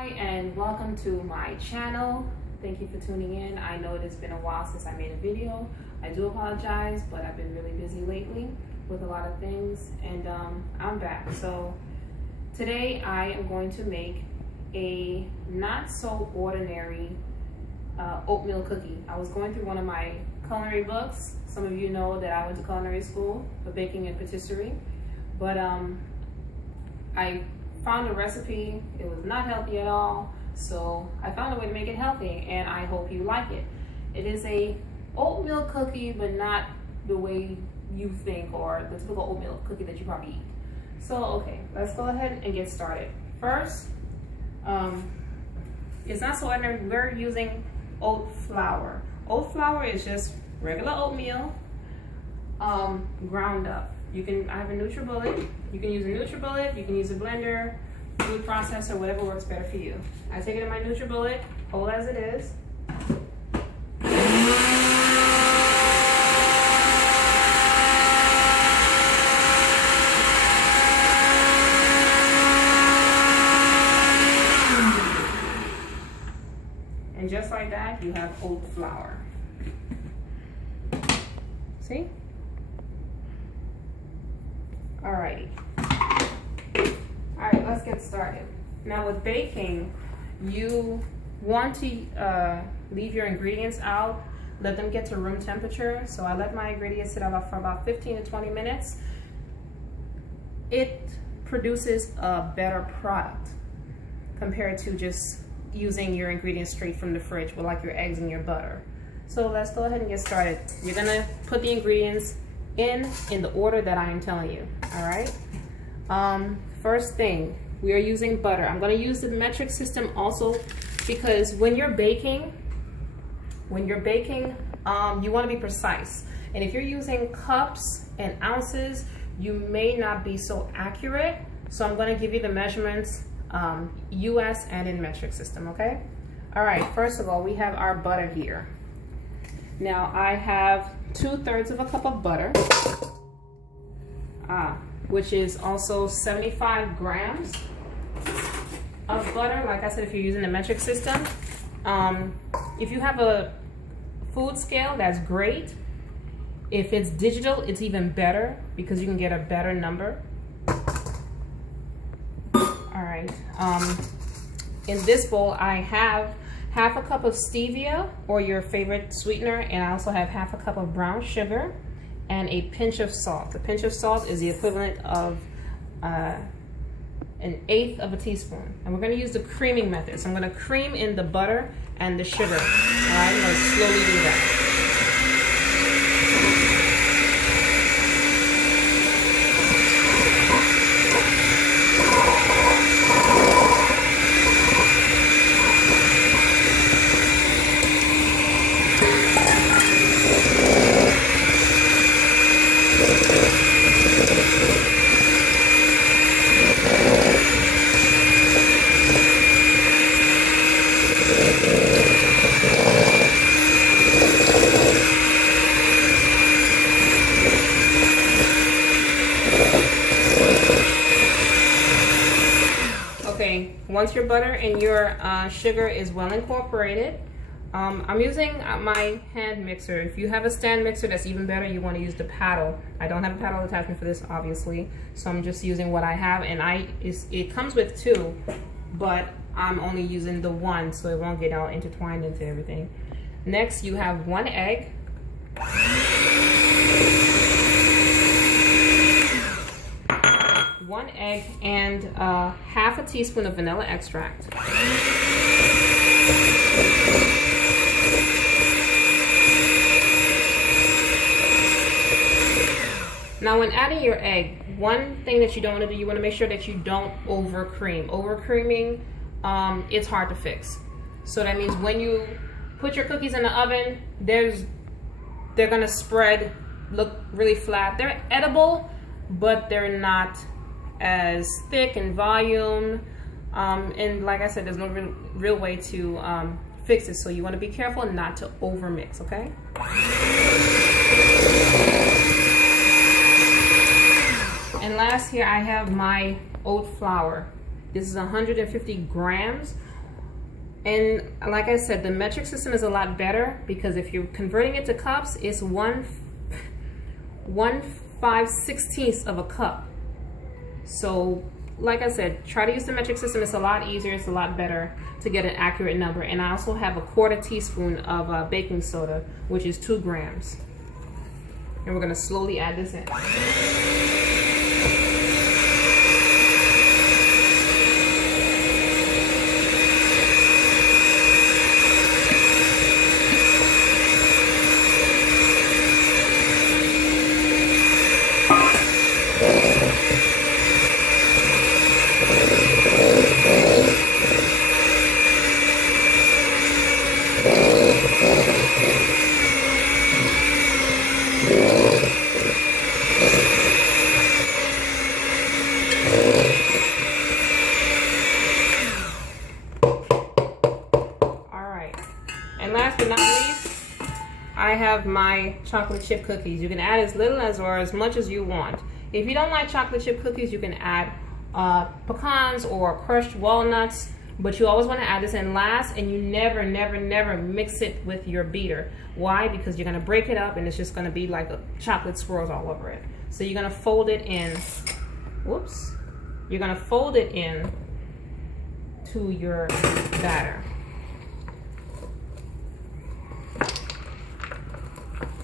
Hi and welcome to my channel. Thank you for tuning in. I know it has been a while since I made a video. I do apologize, but I've been really busy lately with a lot of things, and I'm back. So today I am going to make a not so ordinary oatmeal cookie. I was going through one of my culinary books. Some of you know that I went to culinary school for baking and patisserie, but I found a recipe. It was not healthy at all, so I found a way to make it healthy, and I hope you like it. It is a oatmeal cookie, but not the way you think, or the typical oatmeal cookie that you probably eat. So okay, let's go ahead and get started. First, it's not so ordinary. We're using oat flour. Oat flour is just regular oatmeal ground up. I have a NutriBullet. You can use a NutriBullet, you can use a blender, food processor, whatever works better for you. I take it in my NutriBullet, whole as it is. And just like that, you have oat flour. See? Alrighty. Alright, let's get started. Now with baking, you want to leave your ingredients out, let them get to room temperature. So I let my ingredients sit out for about 15 to 20 minutes. It produces a better product compared to just using your ingredients straight from the fridge with like your eggs and your butter. So let's go ahead and get started. You're gonna put the ingredients in the order that I am telling you. All right. First thing, we are using butter. I'm going to use the metric system also because when you're baking, you want to be precise. And if you're using cups and ounces, you may not be so accurate. So I'm going to give you the measurements, US and in metric system. Okay. All right. First of all, we have our butter here. Now I have 2/3 of a cup of butter, which is also 75 grams of butter. Like I said, if you're using the metric system, if you have a food scale, that's great. If it's digital, it's even better because you can get a better number. All right. In this bowl, I have half a cup of stevia or your favorite sweetener, and I also have half a cup of brown sugar and a pinch of salt. The pinch of salt is the equivalent of 1/8 of a teaspoon. And we're going to use the creaming method. So I'm going to cream in the butter and the sugar. All right, I'm going to slowly do that. Okay, once your butter and your sugar is well incorporated, I'm using my hand mixer. If you have a stand mixer, that's even better. You want to use the paddle. I don't have a paddle attachment for this, obviously, so I'm just using what I have, and it comes with 2, but I'm only using the 1, so it won't get all intertwined into everything. Next, you have 1 egg. 1 egg and half a teaspoon of vanilla extract. Now when adding your egg, one thing that you don't want to do, you want to make sure that you don't over cream. Over creaming, it's hard to fix. So that means when you put your cookies in the oven, they're gonna spread, look really flat. They're edible, but they're not as thick in volume, and like I said, there's no real way to fix it, so you want to be careful not to over mix. Okay. And last here I have my oat flour. This is 150 grams And like I said, the metric system is a lot better because if you're converting it to cups, it's 1/5/16 of a cup. So like I said, try to use the metric system. It's a lot easier, it's a lot better to get an accurate number. And I also have a 1/4 teaspoon of baking soda, which is 2 grams. And we're gonna slowly add this in. And last but not least, I have my chocolate chip cookies. You can add as little as or as much as you want. If you don't like chocolate chip cookies, you can add pecans or crushed walnuts, but you always want to add this in last, and you never, never, never mix it with your beater. Why? Because you're going to break it up and it's just going to be like a chocolate swirls all over it. So you're going to fold it in, whoops, you're going to fold it in to your batter.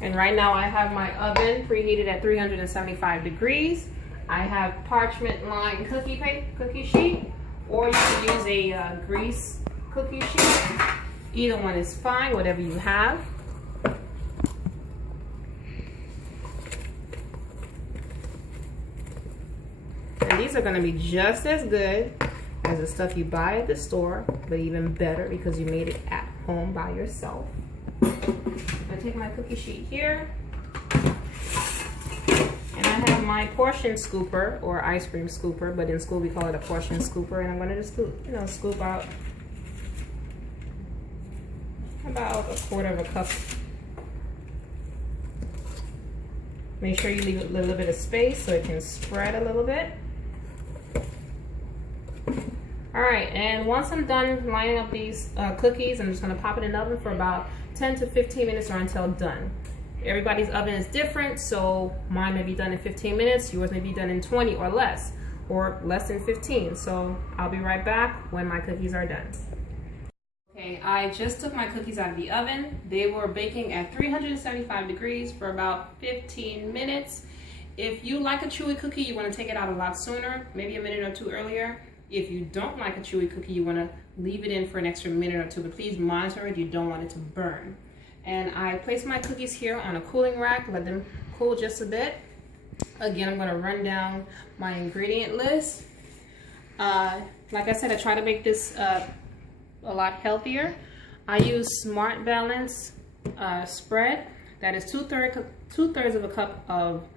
And right now I have my oven preheated at 375 degrees. I have parchment lined cookie sheet, or you can use a grease cookie sheet. Either one is fine, whatever you have. And these are going to be just as good as the stuff you buy at the store, but even better because you made it at home by yourself. I take my cookie sheet here, and I have my portion scooper or ice cream scooper, but in school we call it a portion scooper, and I'm going to just scoop out about 1/4 cup. Make sure you leave a little bit of space so it can spread a little bit. Alright, and once I'm done lining up these cookies, I'm just going to pop it in the oven for about 10 to 15 minutes or until done. Everybody's oven is different, so mine may be done in 15 minutes, yours may be done in 20 or less than 15. So I'll be right back when my cookies are done. Okay, I just took my cookies out of the oven. They were baking at 375 degrees for about 15 minutes. If you like a chewy cookie, you want to take it out a lot sooner, maybe a minute or two earlier. If you don't like a chewy cookie, you want to leave it in for an extra minute or two, but please monitor it. You don't want it to burn. And I place my cookies here on a cooling rack, let them cool just a bit. Again, I'm going to run down my ingredient list. Like I said, I try to make this a lot healthier. I use Smart Balance spread. That is two-thirds of a cup of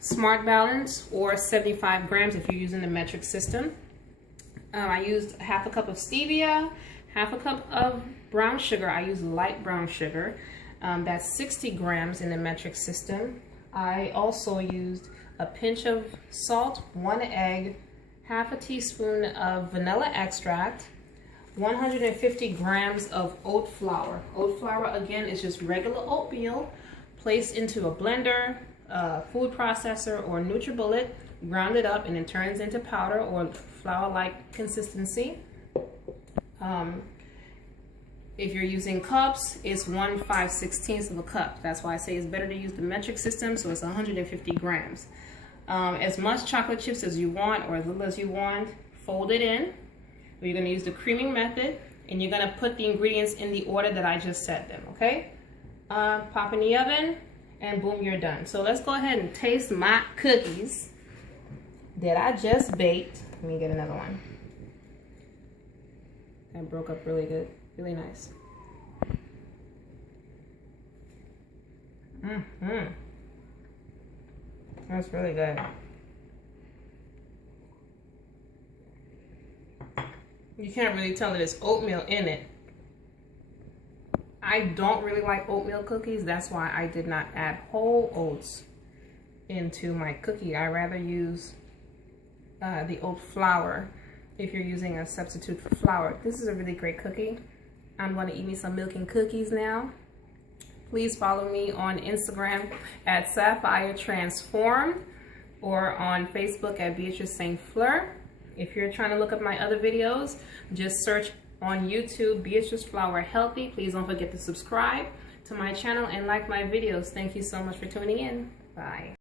Smart Balance, or 75 grams if you're using the metric system. I used 1/2 cup of stevia, 1/2 cup of brown sugar. I use light brown sugar. That's 60 grams in the metric system. I also used a pinch of salt, 1 egg, 1/2 teaspoon of vanilla extract, 150 grams of oat flour. Oat flour, again, is just regular oatmeal placed into a blender, food processor, or NutriBullet, ground it up, and it turns into powder or flour-like consistency. If you're using cups, it's 1/5/16 of a cup. That's why I say it's better to use the metric system, so it's 150 grams. As much chocolate chips as you want, or as little as you want, fold it in. You're going to use the creaming method, and you're going to put the ingredients in the order that I just said them, okay? Pop in the oven, and boom, you're done. So let's go ahead and taste my cookies that I just baked. Let me get another one. That broke up really good, really nice. That's really good. You can't really tell that it's oatmeal in it. I don't really like oatmeal cookies. That's why I did not add whole oats into my cookie. I rather use the oat flour if you're using a substitute for flour. This is a really great cookie. I'm going to eat me some milk and cookies now. Please follow me on Instagram at Sapphire Transformed or on Facebook at Beatrice St. Fleur. If you're trying to look up my other videos, just search on YouTube Beatrice Flour Healthy. Please don't forget to subscribe to my channel and like my videos. Thank you so much for tuning in. Bye.